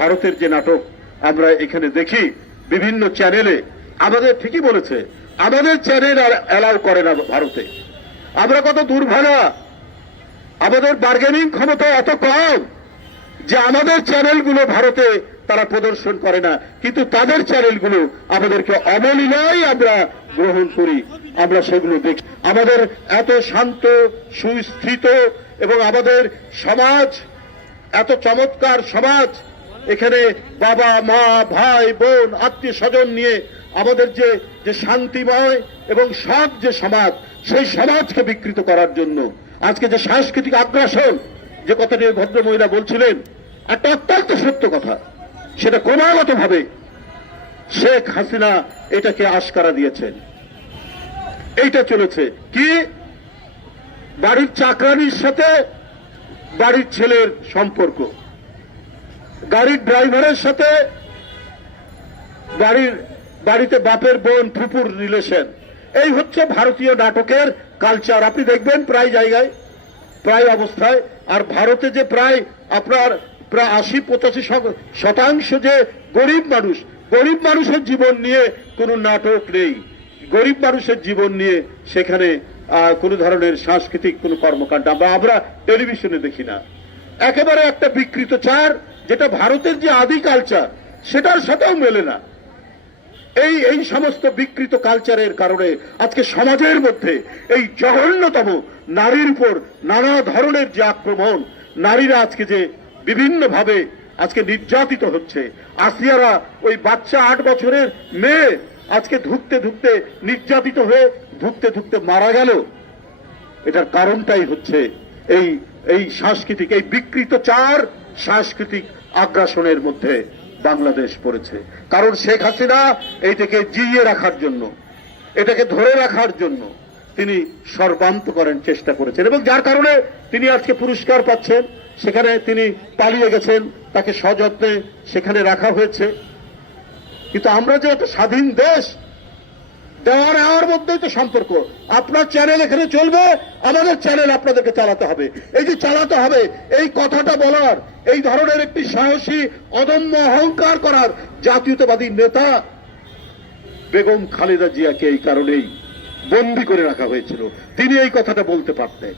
ভারতের যে নাটক আমরা এখানে দেখি বিভিন্ন চ্যানেলে, আমাদের ঠিকই বলেছে, আমাদের চ্যানেল অ্যালাউ করে না ভারতে। আমরা কত দুর্ভাগা, আমাদের বার্গেনিং ক্ষমতা এত কম যে আমাদের চ্যানেলগুলো ভারতে তারা প্রদর্শন করে না, কিন্তু তাদের চ্যানেলগুলো আমাদেরকে অবলীলায় আমরা গ্রহণ করি, আমরা সেগুলো দেখি। আমাদের এত শান্ত সুস্থিত এবং আমাদের সমাজ এত চমৎকার সমাজ, এখানে বাবা মা ভাই বোন আত্মীয় স্বজন নিয়ে আমাদের যে শান্তিময় এবং সৎ যে সমাজ, সেই সমাজকে বিকৃত করার জন্য আজকে যে সাংস্কৃতিক আগ্রাসন, যে কথাটি ভদ্রমহিলা বলছিলেন, একটা অত্যন্ত সত্য কথা, সেটা ক্রমাগত ভাবে শেখ হাসিনা এটাকে আশকারা দিয়েছেন। এইটা চলেছে কি, বাড়ির চাকরানির সাথে বাড়ির ছেলের সম্পর্ক, গাড়ির ড্রাইভারের সাথে বাড়িতে বাপের বোন ফুপুর রিলেশন। এই হচ্ছে ভারতীয় নাটকের কালচার। আপনি দেখবেন প্রায় জায়গায়, প্রায় অবস্থায়। আর ভারতে যে প্রায় 80-85% যে গরিব মানুষের জীবন নিয়ে কোনো নাটক নেই, গরিব মানুষের জীবন নিয়ে সেখানে কোনো ধরনের সাংস্কৃতিক কোনো কর্মকাণ্ড আমরা টেলিভিশনে দেখি না। একেবারে একটা বিকৃত চার, যেটা ভারতের যে আদি কালচার সেটার সাথেও মেলে না। এই সমস্ত বিকৃত কালচারের কারণে আজকে সমাজের মধ্যে এই জঘন্যতম নারীর উপর নানা ধরনের যে আক্রমণ, নারীরা আজকে যে বিভিন্ন ভাবে আজকে নির্যাতিত হচ্ছে। আসিয়ারা, ওই বাচ্চা 8 বছরের মেয়ে, আজকে ধুকতে ধুকতে নির্যাতিত হয়ে ধুকতে মারা গেল। এটার কারণটাই হচ্ছে এই সাংস্কৃতিক, এই বিকৃত চার সাংস্কৃতিক আগ্রাসনের মধ্যে বাংলাদেশ পড়েছে। কারণ শেখ হাসিনা এইটাকে জিইয়ে রাখার জন্য, এটাকে ধরে রাখার জন্য তিনি সর্বান্তকরণ চেষ্টা করেছেন, এবং যার কারণে তিনি আজকে পুরস্কার পাচ্ছেন। সেখানে তিনি পালিয়ে গেছেন, তাকে সযত্নে সেখানে রাখা হয়েছে। কিন্তু আমরা যে একটা স্বাধীন দেশ, দেওয়া নেওয়ার মধ্যেই তো সম্পর্ক। আপনার চ্যানেল এখানে চলবে, আমাদের চ্যানেল আপনাদেরকে চালাতে হবে। এই যে চালাতে হবে, এই কথাটা বলার, এই ধরনের একটি সাহসী অদম্য অহংকার করার জাতীয়তাবাদী নেতা বেগম খালেদা জিয়াকে এই কারণেই বন্দী করে রাখা হয়েছিল। তিনি এই কথাটা বলতে পারতেন।